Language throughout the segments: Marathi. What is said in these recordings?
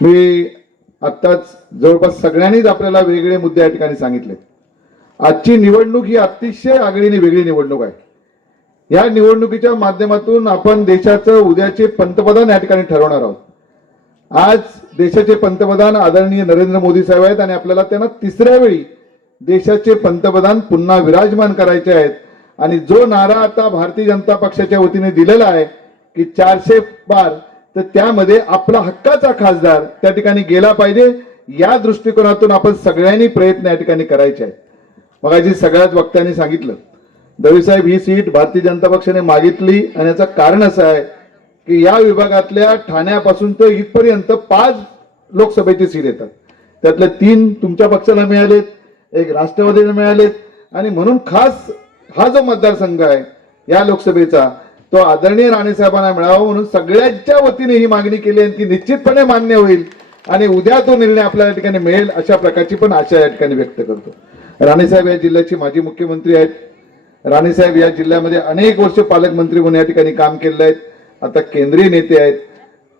मी आत्ताच जवळपास सगळ्यांनीच आपल्याला वेगळे मुद्दे या ठिकाणी सांगितले. आजची निवडणूक ही अतिशय आगळीने वेगळी निवडणूक आहे. या निवडणुकीच्या माध्यमातून आपण देशाचं उद्याचे पंतप्रधान या ठिकाणी ठरवणार आहोत. आज देशाचे पंतप्रधान आदरणीय नरेंद्र मोदी साहेब आहेत आणि आपल्याला त्यांना तिसऱ्या वेळी देशाचे पंतप्रधान पुन्हा विराजमान करायचे आहेत. आणि जो नारा आता भारतीय जनता पक्षाच्या वतीने दिलेला आहे की चारशे बार तर त्यामध्ये आपला हक्काचा खासदार त्या ठिकाणी गेला पाहिजे. या दृष्टिकोनातून आपण सगळ्यांनी प्रयत्न या ठिकाणी करायचे आहेत. मगाशी सगळ्याच वक्त्यांनी सांगितलं. दवीसाहेब ही सीट भारतीय जनता पक्षाने मागितली आणि याचं कारण असं आहे की या विभागातल्या ठाण्यापासून ते इथपर्यंत पाच लोकसभेची सीट येतात. त्यातले तीन तुमच्या पक्षाला मिळालेत एक राष्ट्रवादीला मिळालेत आणि म्हणून खास हा जो मतदारसंघ आहे या लोकसभेचा तो आदरणीय राणेसाहेबांना मिळावा म्हणून सगळ्यांच्या वतीने ही मागणी केली आणि ती निश्चितपणे मान्य होईल आणि उद्या तो निर्णय आपल्याला या ठिकाणी मिळेल अशा प्रकारची पण आशा या ठिकाणी व्यक्त करतो. राणेसाहेब या जिल्ह्याचे माजी मुख्यमंत्री आहेत. राणेसाहेब या जिल्ह्यामध्ये अनेक वर्ष पालकमंत्री म्हणून या ठिकाणी काम केलेलं आहेत. आता केंद्रीय नेते आहेत.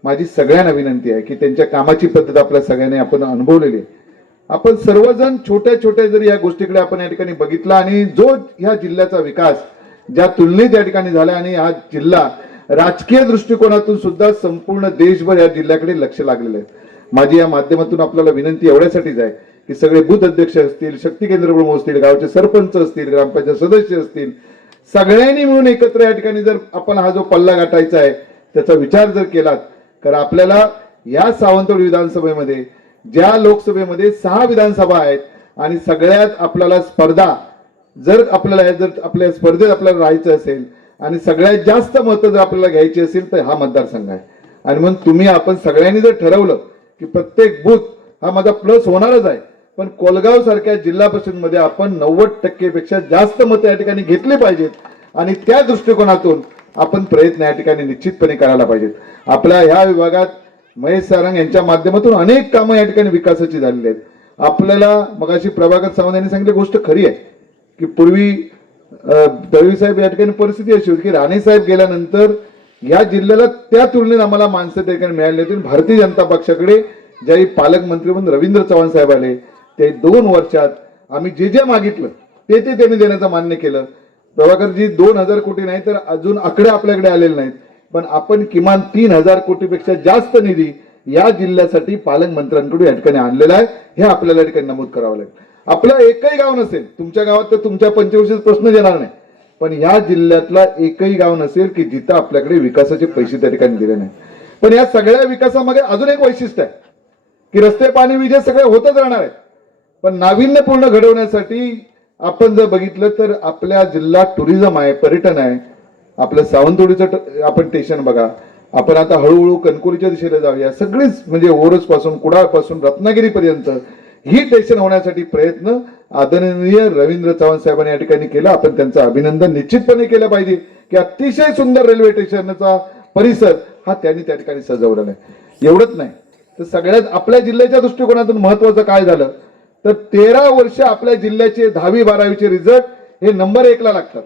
माझी सगळ्यांना विनंती आहे की त्यांच्या कामाची पद्धत आपल्या सगळ्यांनी आपण अनुभवलेली आहे. आपण सर्वजण छोट्या छोट्या जरी या गोष्टीकडे आपण या ठिकाणी बघितला आणि जो ह्या जिल्ह्याचा विकास ज्या तुलनेत या ठिकाणी झाल्या आणि हा जिल्हा राजकीय दृष्टिकोनातून सुद्धा संपूर्ण देशभर या जिल्ह्याकडे लक्ष लागलेलं आहे. माझी या माध्यमातून आपल्याला विनंती एवढ्यासाठीच आहे की सगळे बूथ अध्यक्ष असतील शक्ती केंद्र प्रमुख असतील गावचे सरपंच असतील ग्रामपंचायत सदस्य असतील सगळ्यांनी मिळून एकत्र या ठिकाणी जर आपण हा जो पल्ला गाठायचा आहे त्याचा विचार जर केलात तर आपल्याला या सावंतवाडी विधानसभेमध्ये ज्या लोकसभेमध्ये सहा विधानसभा आहेत आणि सगळ्यात आपल्याला स्पर्धा जर आपल्याला जर आपल्या स्पर्धेत आपल्याला राहायचं असेल आणि सगळ्यात जास्त मतं जर आपल्याला घ्यायची असेल तर हा मतदारसंघ आहे. आणि मग तुम्ही आपण सगळ्यांनी जर ठरवलं की प्रत्येक बूथ हा माझा प्लस होणारच आहे पण कोलगाव सारख्या जिल्हा परिषदमध्ये आपण नव्वद टक्केपेक्षा जास्त मतं या ठिकाणी घेतली पाहिजेत आणि त्या दृष्टिकोनातून आपण प्रयत्न या ठिकाणी निश्चितपणे करायला पाहिजेत. आपल्या ह्या विभागात महेश सारंग यांच्या माध्यमातून अनेक कामं या ठिकाणी विकासाची झालेली आहेत. आपल्याला मगाशी प्रभाकर सावंत यांनी सांगितली गोष्ट खरी आहे. की पूर्वी दळवी साहेब या ठिकाणी परिस्थिती अशी होती की राणे साहेब गेल्यानंतर या जिल्ह्याला त्या तुलनेत आम्हाला माणसं त्या ठिकाणी मिळाली होती भारतीय जनता पक्षाकडे ज्यावेळी पालकमंत्री म्हणून रवींद्र चव्हाण साहेब आले ते दोन वर्षात आम्ही जे जे मागितलं ते ते त्यांनी देण्याचं मान्य केलं. प्रभाकरजी दोन हजार कोटी नाही तर अजून आकडे आपल्याकडे आलेले नाहीत. पण आपण किमान तीन हजार कोटीपेक्षा जास्त निधी या जिल्ह्यासाठी पालकमंत्र्यांकडून या ठिकाणी आणलेला आहे. हे आपल्याला या ठिकाणी नमूद करावं लागेल. आपलं एकही गाव नसेल. तुमच्या गावात तर तुमच्या पंचवर्षीचा प्रश्न येणार नाही. पण या जिल्ह्यातला एकही गाव नसेल की जिथं आपल्याकडे विकासाचे पैसे त्या ठिकाणी दिले नाही पण या सगळ्या विकासामध्ये अजून एक वैशिष्ट्य आहे की रस्ते पाणी विजय सगळे होतच राहणार आहेत. पण नाविन्यपूर्ण घडवण्यासाठी आपण जर बघितलं तर आपल्या जिल्हा टुरिझम आहे पर्यटन आहे. आपलं सावंतवाडीचं आपण स्टेशन बघा. आपण आता हळूहळू कणकोलीच्या दिशेला जाऊया. सगळीच म्हणजे ओरसपासून कुडाळपासून कुडाळपासून रत्नागिरीपर्यंत ही टेशन होण्यासाठी प्रयत्न आदरणीय रवींद्र चव्हाण साहेबांनी या ठिकाणी केला. आपण त्यांचं अभिनंदन निश्चितपणे केलं पाहिजे की अतिशय सुंदर रेल्वे स्टेशनचा परिसर हा त्यांनी त्या ठिकाणी सजवलेला आहे. एवढंच नाही. तर सगळ्यात आपल्या जिल्ह्याच्या दृष्टिकोनातून महत्वाचं काय झालं? तर तेरा वर्ष आपल्या जिल्ह्याचे दहावी बारावीचे रिझल्ट हे नंबर एकला लागतात.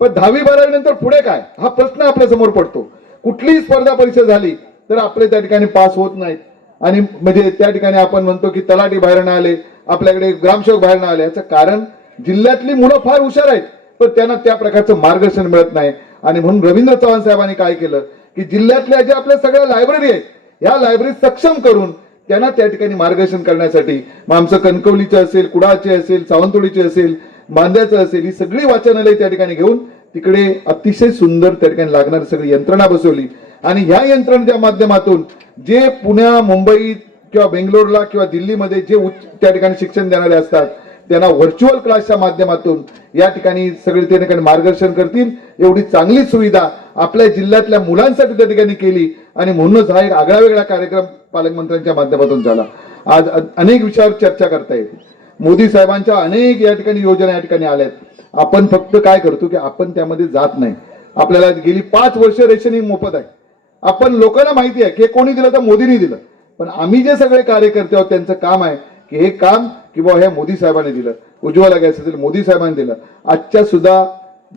पण दहावी बारावी नंतर पुढे काय? हा प्रश्न आपल्यासमोर पडतो. कुठलीही स्पर्धा परीक्षा झाली तर आपले त्या ठिकाणी पास होत नाहीत. आणि म्हणजे त्या ठिकाणी आपण म्हणतो की तलाठी बाहेरनं आले आपल्याकडे ग्रामसेवक बाहेरनं आले. याचं कारण जिल्ह्यातली मुलं फार हुशार आहेत पण त्यांना त्या प्रकारचं मार्गदर्शन मिळत नाही. आणि म्हणून रवींद्र चव्हाण साहेबांनी काय केलं की जिल्ह्यातल्या ज्या आपल्या सगळ्या लायब्ररी आहेत या लायब्ररी सक्षम करून त्यांना त्या ठिकाणी मार्गदर्शन करण्यासाठी मग आमचं कणकवलीचं असेल कुडाचे असेल सावंतवाडीचे असेल मांद्याचं असेल ही सगळी वाचनालय त्या ठिकाणी घेऊन तिकडे अतिशय सुंदर त्या ठिकाणी लागणारी सगळी यंत्रणा बसवली. आणि ह्या यंत्रणेच्या माध्यमातून जे पुण्या मुंबईत किंवा बेंगलोरला किंवा दिल्लीमध्ये जे उच्च त्या ठिकाणी शिक्षण देणारे असतात त्यांना व्हर्च्युअल क्लासच्या माध्यमातून या ठिकाणी सगळे त्या ठिकाणी मार्गदर्शन करतील. एवढी चांगली सुविधा आपल्या जिल्ह्यातल्या मुलांसाठी त्या ठिकाणी केली आणि म्हणूनच हा एक आगळा वेगळा कार्यक्रम पालकमंत्र्यांच्या माध्यमातून झाला. आज अनेक विषयावर चर्चा करता येते मोदी साहेबांच्या अनेक या ठिकाणी योजना या ठिकाणी आल्या आहेत आपण फक्त काय करतो की आपण त्यामध्ये जात नाही. आपल्याला गेली पाच वर्ष रेशनिंग मोफत आहे. आपण लोकांना माहिती आहे की हे कोणी दिलं तर मोदींनी दिलं. पण आम्ही जे सगळे कार्यकर्ते आहोत त्यांचं काम आहे की हे काम किंवा हे ह्या मोदी साहेबांनी दिलं. उज्ज्वला गॅस असेल मोदी साहेबांनी दिलं. आजच्या सुद्धा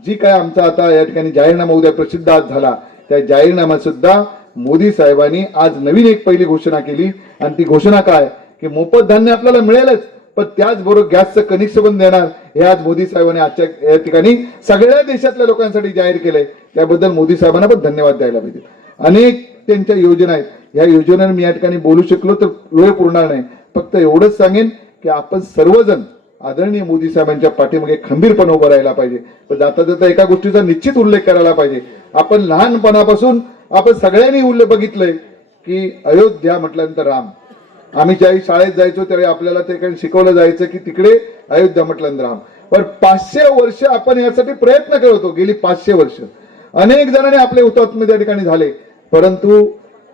जी काय आमचा आता या ठिकाणी जाहीरनामा उद्या प्रसिद्ध आज झाला त्या जाहीरनाम्यात सुद्धा मोदी साहेबांनी आज नवीन एक पहिली घोषणा केली. आणि ती घोषणा काय? की मोफत धान्य आपल्याला मिळेलच पण त्याचबरोबर गॅसचं कनेक्शन पण देणार हे आज मोदी साहेबांनी आजच्या या ठिकाणी सगळ्या देशातल्या लोकांसाठी जाहीर केलंय. त्याबद्दल मोदी साहेबांना पण धन्यवाद द्यायला पाहिजे. अनेक त्यांच्या योजना आहेत. या योजनांवर मी या ठिकाणी बोलू शकलो तर वेळ पुरणार नाही. फक्त एवढंच सांगेन की आपण सर्वजण आदरणीय मोदी साहेबांच्या पाठीमागे खंबीरपणे उभं राहायला पाहिजे. पण जाता जाता एका गोष्टीचा निश्चित उल्लेख करायला पाहिजे. आपण लहानपणापासून आपण सगळ्यांनी उल्लेख बघितलंय की अयोध्या म्हटल्यानंतर राम. आम्ही ज्यावेळी शाळेत जायचो त्यावेळी आपल्याला ते काही शिकवलं जायचं की तिकडे अयोध्या म्हटल्यानंतर राम. पण पाचशे वर्ष आपण यासाठी प्रयत्न करत होतो. गेली पाचशे वर्ष. अनेक जणांनी आपले हुतात्मे त्या ठिकाणी झाले. परंतु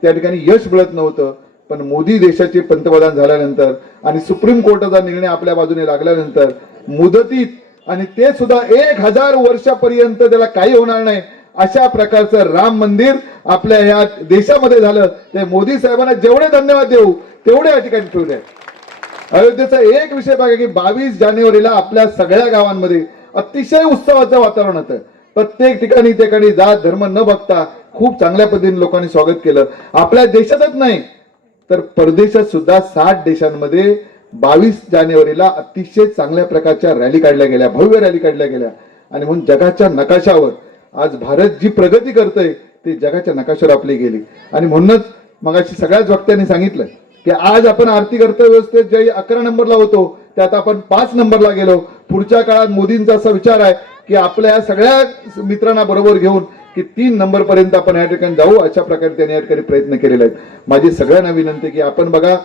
त्या ठिकाणी यश मिळत नव्हतं. पण मोदी देशाचे पंतप्रधान झाल्यानंतर आणि सुप्रीम कोर्टाचा निर्णय आपल्या बाजूने लागल्यानंतर मुदतीत आणि ते सुद्धा एक हजार वर्षापर्यंत त्याला काही होणार नाही अशा प्रकारचं राम मंदिर आपल्या ह्या देशामध्ये झालं. ते मोदी साहेबांना जेवढे धन्यवाद देऊ तेवढे या ठिकाणी ठेवले अयोध्येचा एक विषय बघा की बावीस जानेवारीला आपल्या सगळ्या गावांमध्ये अतिशय उत्सवाचं वातावरण होतं. प्रत्येक ठिकाणी ठिकाणी जात धर्म न बघता खूप चांगल्या पद्धतीने लोकांनी स्वागत केलं. आपल्या देशातच नाही तर परदेशात सुद्धा साठ देशांमध्ये बावीस जानेवारीला अतिशय चांगल्या प्रकारच्या रॅली काढल्या गेल्या भव्य रॅली काढल्या गेल्या. आणि म्हणून जगाच्या नकाशावर आज भारत जी प्रगती करतोय ते जगाच्या नकाशावर आपली गेली. आणि म्हणूनच मगाशी सगळ्याच वक्त्यांनी सांगितलं की आज आपण आर्थिक अर्थव्यवस्थेत जे अकरा नंबरला होतो त्यात आपण पाच नंबरला गेलो. पुढच्या काळात मोदींचा असा विचार आहे की आपल्या या सगळ्या मित्रांना बरोबर घेऊन की तीन नंबर पर्यंत आपण या ठिकाणी जाऊ. अशा प्रकारे त्यांनी या ठिकाणी प्रयत्न केलेले आहेत. माझी सगळ्यांना विनंती की आपण बघा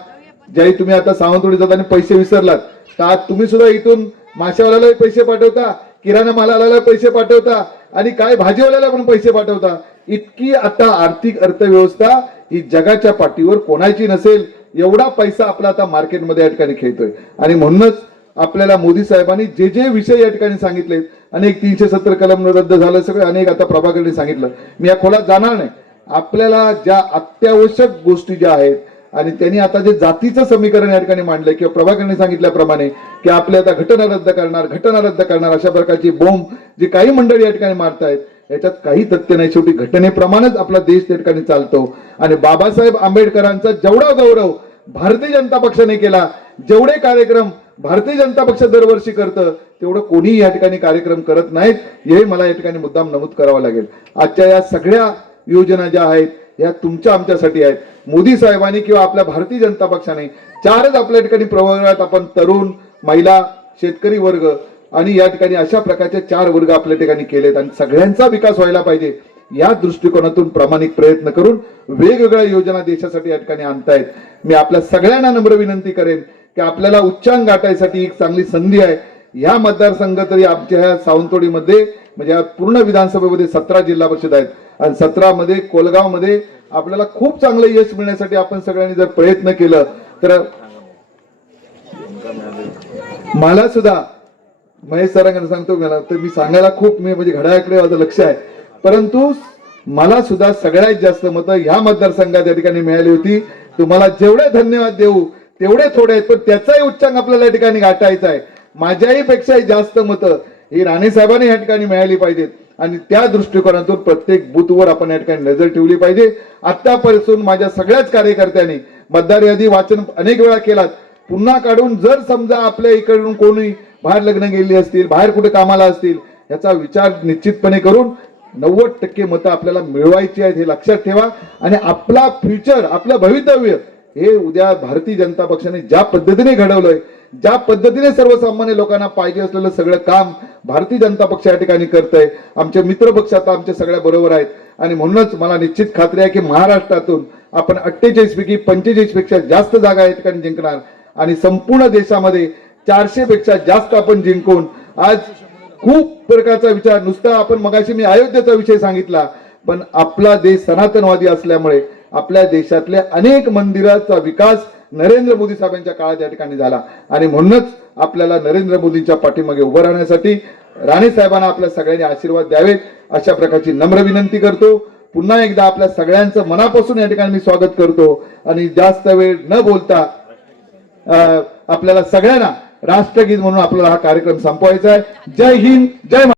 ज्याही तुम्ही आता सावंतवाडी जाताना पैसे विसरलात तर आज तुम्ही सुद्धा इथून माशावाल्याला पैसे पाठवता किराणा मालाला पैसे पाठवता आणि काय भाजीवाल्याला पण पैसे पाठवता. इतकी आता आर्थिक अर्थव्यवस्था ही जगाच्या पाठीवर कोणाची नसेल एवढा पैसा आपला आता मार्केटमध्ये या ठिकाणी खेळतोय. आणि म्हणूनच आपल्याला मोदी साहेबांनी जे जे विषय या ठिकाणी सांगितले अनेक तीनशे सत्तर कलम रद्द झालं सगळं अनेक आता प्रभाकरने सांगितलं. मी या खोलात जाणार नाही. आपल्याला ज्या अत्यावश्यक गोष्टी ज्या आहेत आणि त्यांनी आता जे जातीचं समीकरण या ठिकाणी मांडलंय किंवा प्रभाकरने सांगितल्याप्रमाणे की आपले आता घटना रद्द करणार घटना रद्द करणार अशा प्रकारची बोंब जे काही मंडळी या ठिकाणी मारतायत याच्यात काही तथ्य नाही. शेवटी घटनेप्रमाणेच आपला देश त्या ठिकाणी चालतो. आणि बाबासाहेब आंबेडकरांचा जेवढा गौरव भारतीय जनता पक्षाने केला जेवढे कार्यक्रम भारतीय जनता पक्ष दरवर्षी करतं तेवढं कोणीही या ठिकाणी कार्यक्रम करत नाहीत. हे मला या ठिकाणी मुद्दाम नमूद करावा लागेल. आजच्या या सगळ्या योजना ज्या आहेत या तुमच्या आमच्यासाठी आहेत. मोदी साहेबांनी किंवा आपल्या भारतीय जनता पक्षाने चारच आपल्या ठिकाणी प्रवर्गात आपण तरुण महिला शेतकरी वर्ग आणि या ठिकाणी अशा प्रकारचे चार वर्ग आपल्या ठिकाणी केलेत आणि सगळ्यांचा विकास व्हायला पाहिजे या दृष्टिकोनातून प्रामाणिक प्रयत्न करून वेगवेगळ्या योजना देशासाठी या ठिकाणी आणतायत. मी आपल्या सगळ्यांना नम्र विनंती करेन की आपल्याला उच्चांक गाठायसाठी एक चांगली संधी आहे. ह्या मतदारसंघ तरी आमच्या ह्या सावंतवाडीमध्ये म्हणजे पूर्ण विधानसभेमध्ये सतरा जिल्हा परिषद आहेत. आणि सतरा मध्ये कोलगावमध्ये आपल्याला खूप चांगलं यश मिळण्यासाठी आपण सगळ्यांनी जर प्रयत्न केलं तर मला सुद्धा महेश सरांना सांगतो मला तर मी सांगायला खूप मी म्हणजे घड्याकडे माझं लक्ष आहे. परंतु मला सुद्धा सगळ्यात जास्त मतं ह्या मतदारसंघात या ठिकाणी मिळाली होती. तुम्हाला जेवढे धन्यवाद देऊ तेवढे थोडे आहेत पण त्याचाही उच्चांक आपल्याला या ठिकाणी गाठायचा आहे. माझ्याही पेक्षाही जास्त मतं ही राणे साहेबांनी या ठिकाणी मिळाली पाहिजेत. आणि त्या दृष्टिकोनातून प्रत्येक बूथवर आपण या ठिकाणी नजर ठेवली पाहिजे. आतापासून माझ्या सगळ्याच कार्यकर्त्यांनी मतदार यादी वाचन अनेक वेळा केलात. पुन्हा काढून जर समजा आपल्या इकडून कोणी बाहेर लग्न गेली असतील बाहेर कुठे कामाला असतील याचा विचार निश्चितपणे करून नव्वद टक्के मतं आपल्याला मिळवायची आहेत हे लक्षात ठेवा. आणि आपला फ्युचर आपलं भवितव्य हे उद्या भारतीय जनता पक्षाने ज्या पद्धतीने घडवलंय ज्या पद्धतीने सर्वसामान्य लोकांना पाहिजे असलेलं सगळं काम भारतीय जनता पक्ष या ठिकाणी करतंय आमचे मित्र पक्ष आता आमच्या सगळ्या बरोबर आहेत. आणि म्हणूनच मला निश्चित खात्री आहे की महाराष्ट्रातून आपण अठ्ठेचाळीस पैकी पंचेचाळीसपेक्षा जास्त जागा या ठिकाणी जिंकणार. आणि संपूर्ण देशामध्ये चारशे पेक्षा जास्त आपण जिंकून आज खूप प्रकारचा विचार नुसता आपण मगाशी मी अयोध्येचा विषय सांगितला पण आपला देश सनातनवादी असल्यामुळे आपल्या देशातल्या अनेक मंदिराचा विकास नरेंद्र मोदी साहेबांच्या काळात या ठिकाणी झाला. आणि म्हणूनच आपल्याला नरेंद्र मोदींच्या पाठीमागे उभं राहण्यासाठी राणे साहेबांना आपल्या सगळ्यांनी आशीर्वाद द्यावेत अशा प्रकारची नम्र विनंती करतो. पुन्हा एकदा आपल्या सगळ्यांचं मनापासून या ठिकाणी मी स्वागत करतो. आणि जास्त वेळ न बोलता अं, आपल्याला सगळ्यांना राष्ट्रगीत म्हणून आपल्याला हा कार्यक्रम संपवायचा आहे. जय हिंद जय